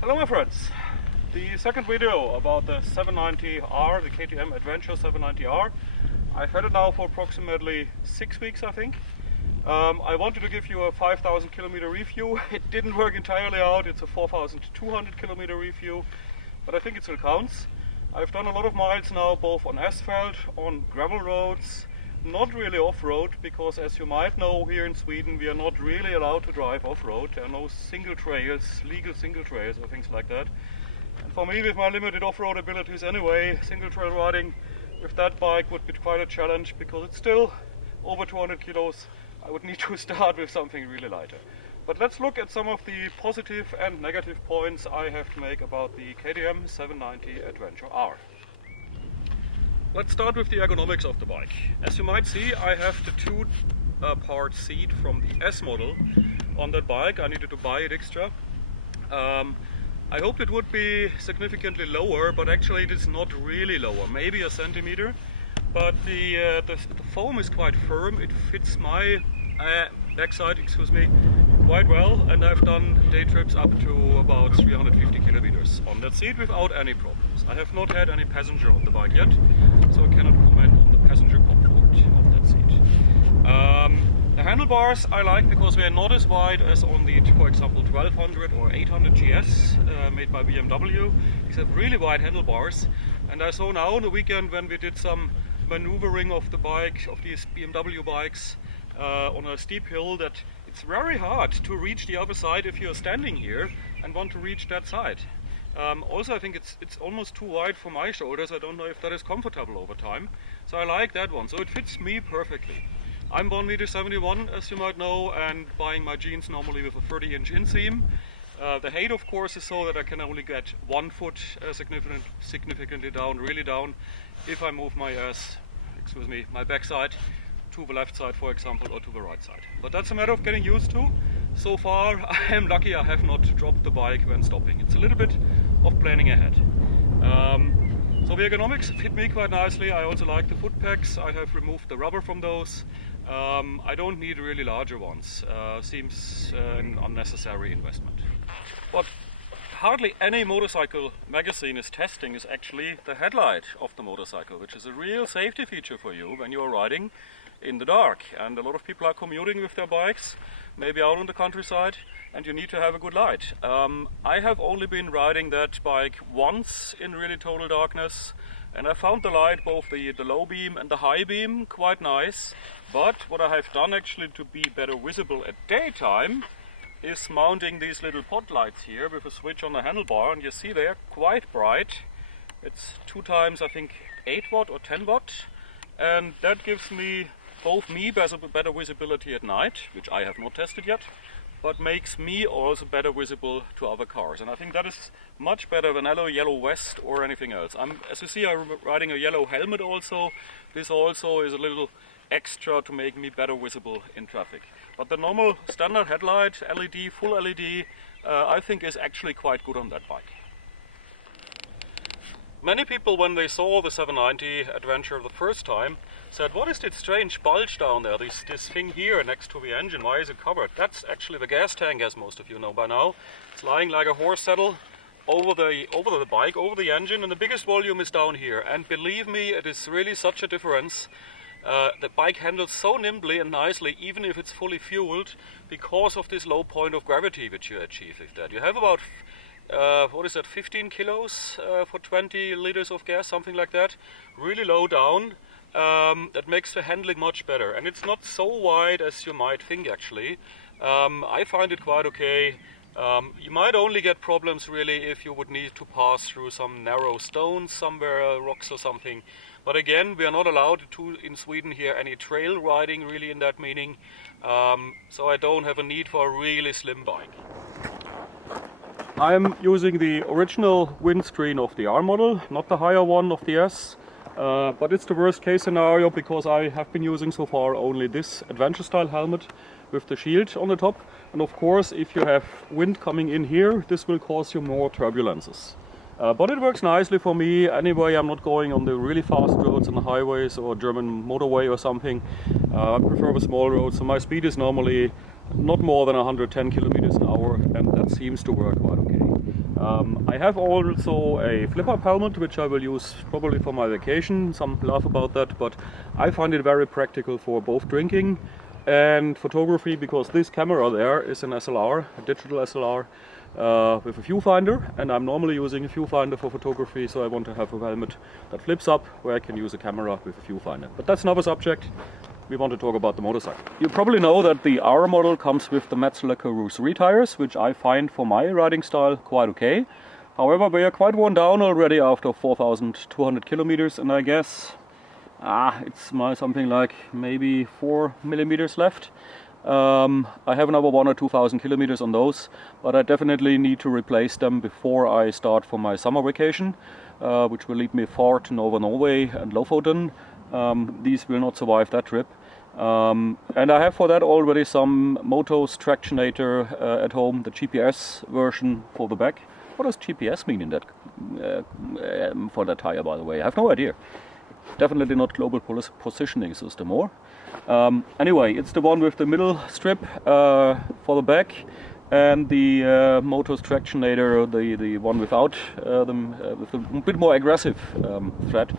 Hello my friends! The second video about the 790R, the KTM Adventure 790R. I've had it now for approximately 6 weeks, I think. I wanted to give you a 5,000 kilometer review. It didn't work entirely out. It's a 4,200 kilometer review, but I think it still counts. I've done a lot of miles now, both on asphalt, on gravel roads, not really off-road, because as you might know, here in Sweden we are not really allowed to drive off-road. There are no single trails, legal single trails or things like that. And for me, with my limited off-road abilities anyway, single trail riding with that bike would be quite a challenge, because it's still over 200 kilos. I would need to start with something really lighter. But let's look at some of the positive and negative points I have to make about the KTM 790 Adventure R. Let's start with the ergonomics of the bike. As you might see, I have the two-part seat from the S model on that bike. I needed to buy it extra. I hoped it would be significantly lower, but actually it is not really lower, maybe a centimeter. But the foam is quite firm. It fits my backside, quite well, and I've done day trips up to about 350 kilometers on that seat without any problems. I have not had any passenger on the bike yet, so I cannot comment on the passenger comfort of that seat. The handlebars I like because they are not as wide as on the, for example, 1200 or 800 GS made by BMW. These have really wide handlebars, and I saw now on the weekend when we did some maneuvering of the bike, of these BMW bikes on a steep hill, that it's very hard to reach the other side if you're standing here and want to reach that side. Also, I think it's almost too wide for my shoulders. I don't know if that is comfortable over time. So I like that one. So it fits me perfectly. I'm 1,71 m, as you might know, and buying my jeans normally with a 30-inch inseam. The height, of course, is so that I can only get 1 foot significantly down, really down, if I move my my backside to the left side, for example, or to the right side. But that's a matter of getting used to. So far, I am lucky I have not dropped the bike when stopping. It's a little bit of planning ahead. So the ergonomics fit me quite nicely. I also like the foot pegs. I have removed the rubber from those. I don't need really larger ones. Seems an unnecessary investment. What hardly any motorcycle magazine is testing is actually the headlight of the motorcycle, which is a real safety feature for you when you are riding in the dark. And a lot of people are commuting with their bikes, maybe out on the countryside, and you need to have a good light. I have only been riding that bike once in really total darkness, and I found the light, both the low beam and the high beam, quite nice. But what I have done actually to be better visible at daytime is mounting these little pod lights here with a switch on the handlebar, and you see they're quite bright. It's 2 times, I think, 8 watt or 10 watt, and that gives me better visibility at night, which I have not tested yet, but makes me also better visible to other cars. And I think that is much better than a yellow vest or anything else. As you see, I'm riding a yellow helmet also. This also is a little extra to make me better visible in traffic. But the normal standard headlight, LED, full LED, I think is actually quite good on that bike. Many people, when they saw the 790 Adventure the first time, said, what is this strange bulge down there, this thing here next to the engine, why is it covered? That's actually the gas tank, as most of you know by now. It's lying like a horse saddle over the bike, over the engine, and the biggest volume is down here. And believe me, it is really such a difference. The bike handles so nimbly and nicely, even if it's fully fueled, because of this low point of gravity which you achieve with that. You have about 15 kilos for 20 liters of gas, something like that. Really low down. That makes the handling much better. And it's not so wide as you might think, actually. I find it quite okay. You might only get problems really if you would need to pass through some narrow stones somewhere, rocks or something. But again, we are not allowed to, in Sweden here, any trail riding really in that meaning. So I don't have a need for a really slim bike. I'm using the original windscreen of the R model, not the higher one of the S. But it's the worst case scenario, because I have been using so far only this adventure style helmet with the shield on the top. And of course, if you have wind coming in here, this will cause you more turbulences. But it works nicely for me. Anyway, I'm not going on the really fast roads on the highways or German motorway or something. I prefer the small roads, so my speed is normally not more than 110 kilometers an hour, and that seems to work quite okay. I have also a flip-up helmet, which I will use probably for my vacation. Some laugh about that, but I find it very practical for both drinking and photography, because this camera there is an SLR, a digital SLR with a viewfinder, and I'm normally using a viewfinder for photography, so I want to have a helmet that flips up where I can use a camera with a viewfinder. But that's another subject. We want to talk about the motorcycle. You probably know that the R model comes with the Metzeler Carus retires, which I find for my riding style quite okay. However, they are quite worn down already after 4,200 kilometers, and I guess it's something like maybe 4 millimeters left. I have another 1,000 or 2,000 kilometers on those, but I definitely need to replace them before I start for my summer vacation, which will lead me far to Northern Norway and Lofoten. These will not survive that trip. And I have for that already some Motos Tractionator at home, the GPS version for the back. What does GPS mean in that for that tire, by the way? I have no idea. Definitely not global positioning system or. Anyway, it's the one with the middle strip for the back, and the Motos Tractionator, the one without with a bit more aggressive thread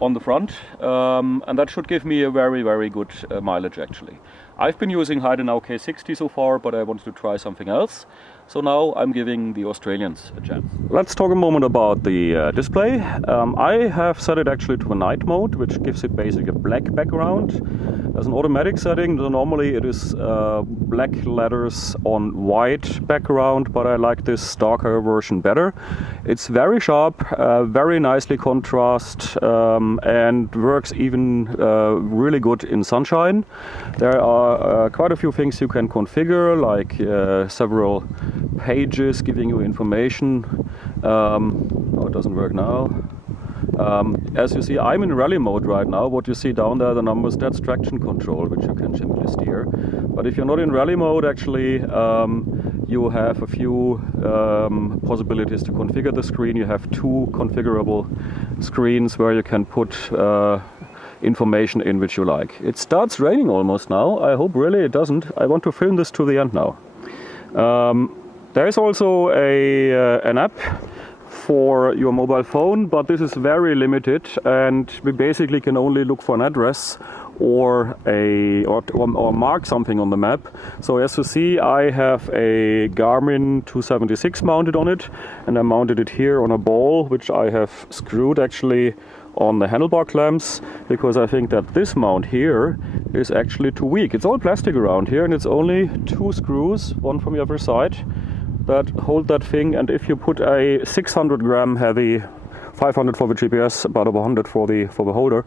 on the front, and that should give me a very, very good mileage actually. I've been using Heidenau K60 so far, but I wanted to try something else. So now I'm giving the Australians a chance. Let's talk a moment about the display. I have set it actually to a night mode, which gives it basically a black background. As an automatic setting, normally it is black letters on white background, but I like this darker version better. It's very sharp, very nicely contrast, and works even really good in sunshine. There are quite a few things you can configure, like several pages giving you information. Oh, it doesn't work now. As you see, I'm in rally mode right now. What you see down there, the numbers, that's traction control, which you can simply steer. But if you're not in rally mode, actually, you have a few possibilities to configure the screen. You have two configurable screens where you can put information in which you like. It starts raining almost now. I hope really it doesn't. I want to film this to the end now. There is also an app for your mobile phone, but this is very limited, and we basically can only look for an address or mark something on the map. So as you see, I have a Garmin 276 mounted on it, and I mounted it here on a ball, which I have screwed actually on the handlebar clamps, because I think that this mount here is actually too weak. It's all plastic around here, and it's only two screws, one from the other side, that hold that thing. And if you put a 600 gram heavy, 500 for the GPS, about 100 for the holder,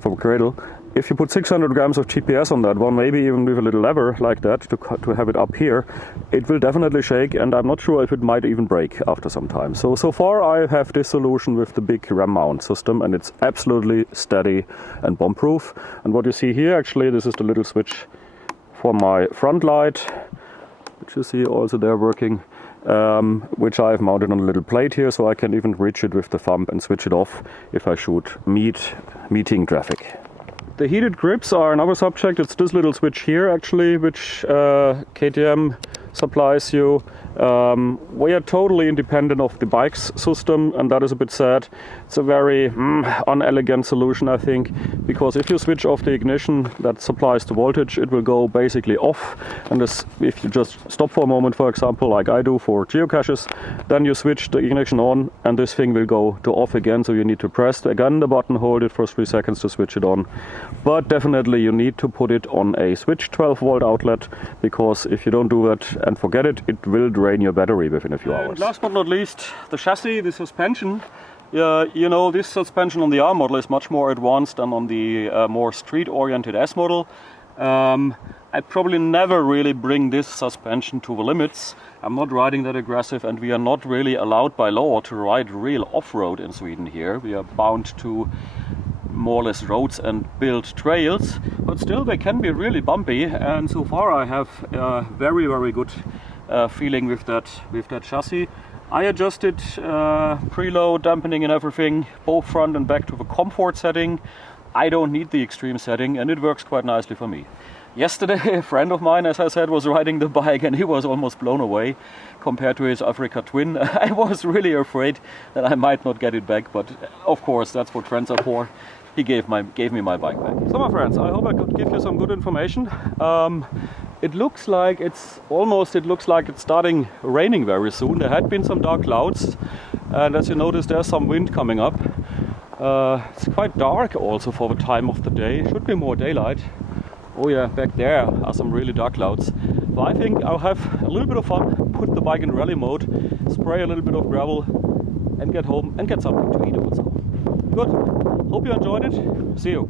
for the cradle. If you put 600 grams of GPS on that one, maybe even with a little lever like that to have it up here, it will definitely shake, and I'm not sure if it might even break after some time. So far I have this solution with the big RAM mount system, and it's absolutely steady and bomb proof. And what you see here, actually, this is the little switch for my front light, which you see also there working, which I've mounted on a little plate here, so I can even reach it with the thumb and switch it off if I should meeting traffic. The heated grips are another subject. It's this little switch here actually, which KTM supplies you. We are totally independent of the bike's system, and that is a bit sad. It's a very unelegant solution, I think, because if you switch off the ignition that supplies the voltage, it will go basically off. And if you just stop for a moment, for example, like I do for geocaches, then you switch the ignition on and this thing will go to off again. So you need to press again the button, hold it for 3 seconds to switch it on. But definitely you need to put it on a switched 12-volt outlet, because if you don't do that and forget it, it will drain your battery within a few hours. Last but not least, the chassis, the suspension. You know, this suspension on the R model is much more advanced than on the more street-oriented S model. I probably never really bring this suspension to the limits. I'm not riding that aggressive, and we are not really allowed by law to ride real off-road in Sweden here. We are bound to more or less roads and built trails, but still they can be really bumpy, and so far I have a very, very good feeling with that chassis. I adjusted preload, dampening and everything, both front and back, to the comfort setting. I don't need the extreme setting, and it works quite nicely for me. Yesterday, a friend of mine, as I said, was riding the bike and he was almost blown away compared to his Africa Twin. I was really afraid that I might not get it back, but of course, that's what friends are for. He gave me my bike back. So my friends, I hope I could give you some good information. It looks like it's starting raining very soon. There had been some dark clouds, and as you notice, there's some wind coming up. It's quite dark also for the time of the day. Should be more daylight. Oh yeah, back there are some really dark clouds. So I think I'll have a little bit of fun, put the bike in rally mode, spray a little bit of gravel, and get home and get something to eat also. Good. Hope you enjoyed it. See you.